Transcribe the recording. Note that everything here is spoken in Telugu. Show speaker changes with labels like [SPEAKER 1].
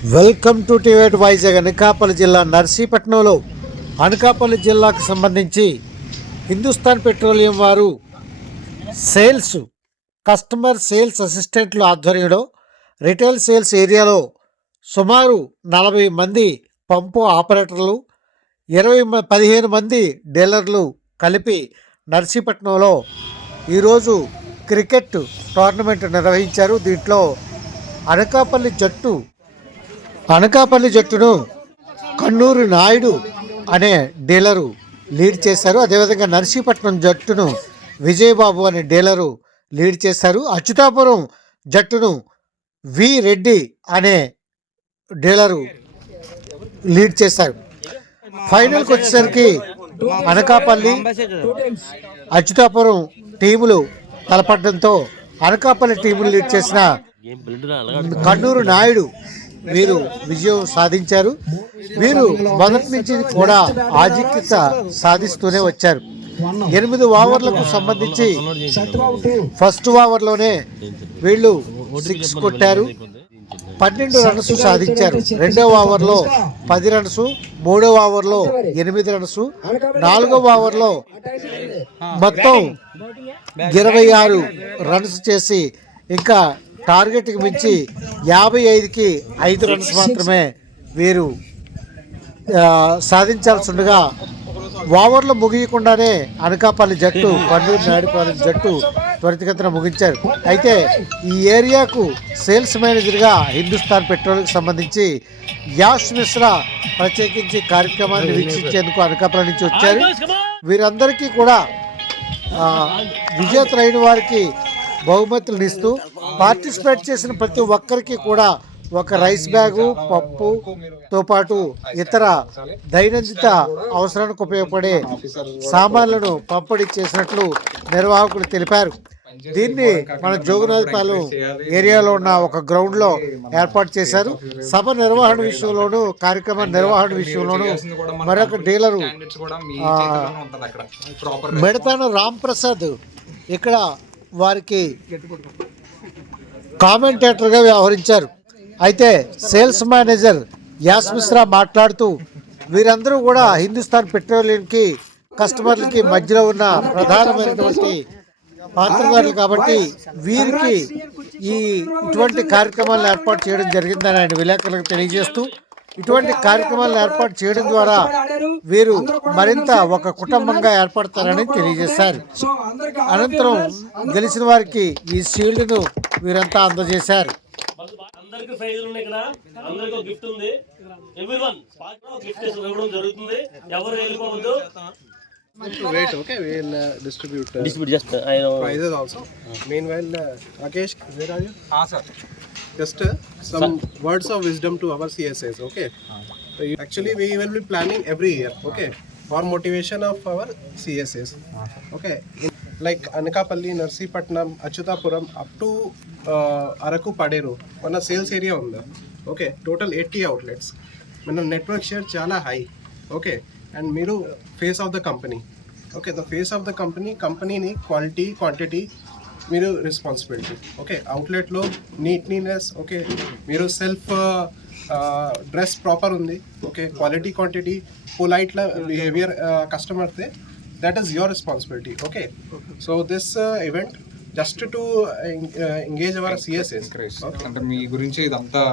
[SPEAKER 1] వెల్కమ్ టు టివేట్ వైజాగ్ అనకాపల్లి జిల్లా నర్సీపట్నంలో అనకాపల్లి జిల్లాకు సంబంధించి హిందుస్థాన్ పెట్రోలియం వారు సేల్స్ కస్టమర్ సేల్స్ అసిస్టెంట్ల ఆధ్వర్యంలో రిటైల్ సేల్స్ ఏరియాలో సుమారు నలభై మంది పంపు ఆపరేటర్లు ఇరవై మ- పదిహేను మంది డీలర్లు కలిపి నర్సీపట్నంలో ఈరోజు క్రికెట్ టోర్నమెంట్ నిర్వహించారు. దీంట్లో అనకాపల్లి జట్టు అనకాపల్లి జట్టును కన్నూరు నాయుడు అనే డీలరు లీడ్ చేశారు. అదేవిధంగా నర్సీపట్నం జట్టును విజయబాబు అనే డీలరు లీడ్ చేశారు. అచ్యుతాపురం జట్టును వి రెడ్డి అనే డీలరు లీడ్ చేశారు. ఫైనల్కి వచ్చేసరికి అనకాపల్లి అచ్యుతాపురం టీములు తలపడడంతో అనకాపల్లి టీములు లీడ్ చేసిన కన్నూరు నాయుడు వీరు విజయం సాధించారు. వీరు మొదటి నుంచి కూడా ఆధిక్యత సాధిస్తూనే వచ్చారు. ఎనిమిది ఓవర్లకు సంబంధించి ఫస్ట్ ఓవర్లోనే వీళ్ళు సిక్స్ కొట్టారు. పన్నెండు రన్స్ సాధించారు. రెండవ ఓవర్లో పది రన్స్ మూడవ ఓవర్లో ఎనిమిది రన్స్ నాలుగవ ఓవర్లో మొత్తం ఇరవై ఆరు రన్స్ చేసి ఇంకా టార్గెట్కి మించి యాభై ఐదుకి ఐదు రన్స్ మాత్రమే వీరు సాధించాల్సి ఉండగా ఓవర్లు ముగియకుండానే అనకాపల్లి జట్టు పండూరు నాయుడుపల్లి జట్టు త్వరితగతిన ముగించారు. అయితే ఈ ఏరియాకు సేల్స్ మేనేజర్గా హిందుస్థాన్ పెట్రోల్కి సంబంధించి యాష్ మిశ్రా ప్రత్యేకించి కార్యక్రమాన్ని వీక్షించేందుకు అనకాపల్లి నుంచి వచ్చారు. వీరందరికీ కూడా ఆ, విజేతలైన వారికి బహుమతులను ఇస్తూ పార్టిసిపేట్ చేసిన ప్రతి ఒక్కరికి కూడా ఒక రైస్ బ్యాగు పప్పుతో పాటు ఇతర దైనందిత అవసరానికి ఉపయోగపడే సామాన్లను పంపిణీ చేసినట్లు నిర్వాహకులు తెలిపారు. దీన్ని మన జోగునాథపాలెం ఏరియాలో ఉన్న ఒక గ్రౌండ్లో ఏర్పాటు చేశారు. సభ నిర్వహణ విషయంలోనూ కార్యక్రమ నిర్వహణ విషయంలోనూ మరొక డీలరు మెడతాన రామ్ ప్రసాద్ ఇక్కడ వారికి కామెంటేటర్గా వ్యవహరించారు. అయితే సేల్స్ మేనేజర్ యాస్ మిశ్రా మాట్లాడుతూ వీరందరూ కూడా హిందుస్థాన్ పెట్రోలియంకి కస్టమర్లకి మధ్యలో ఉన్న ప్రధానమైనటువంటి పాత్రదారులు కాబట్టి వీరికి ఈ ఇటువంటి కార్యక్రమాలను ఏర్పాటు చేయడం జరిగిందని ఆయన విలేకరులకు తెలియజేస్తూ ఇటువంటి కార్యక్రమాలను ఏర్పాటు చేయడం ద్వారా వీరు మరింత ఒక కుటుంబంగా ఏర్పడతారని తెలియజేశారు. అనంతరం గెలిచిన వారికి ఈ షీల్డ్ను వీరంతా అందజేశారు.
[SPEAKER 2] అందరికి ప్రైజులు ఉన్నాయి ఇక్కడ. అందరికి ఒక గిఫ్ట్ ఉంది. ఎవ్రీ వన్ గిఫ్ట్ ఇవ్వడం జరుగుతుంది. ఎవరు వెళ్ళిపోవద్దు.
[SPEAKER 3] Wait, okay, we'll uh, distribute uh,
[SPEAKER 2] distribute just ఆయన
[SPEAKER 3] prizes also. Meanwhile, uh, Rakesh, where are you? Ah, sir. Just uh, some words of wisdom to our CSAs, okay? So you, actually, we will be planning every year, okay, for motivation of our CSAs, okay? In, like Anakapalli, Narsipatnam, Achutapuram, up to uh, Araku Paderu, మన సేల్స్ ఏరియా ఉందా ఓకే టోటల్ ఎయిటీ అవుట్లెట్స్ మన నెట్వర్క్ షేర్ చాలా హై ఓకే అండ్ మీరు face of the company okay the face of the company కంపెనీని క్వాలిటీ క్వాంటిటీ మీరు రెస్పాన్సిబిలిటీ ఓకే అవుట్లెట్లో నీట్నెస్ ఓకే మీరు సెల్ఫ్ డ్రెస్ ప్రాపర్ ఉంది. ఓకే క్వాలిటీ క్వాంటిటీ పొలైట్లా behaviour కస్టమర్తే that is your responsibility okay so this event just to engage our CSS
[SPEAKER 4] అంటే మీ గురించి ఇదంతా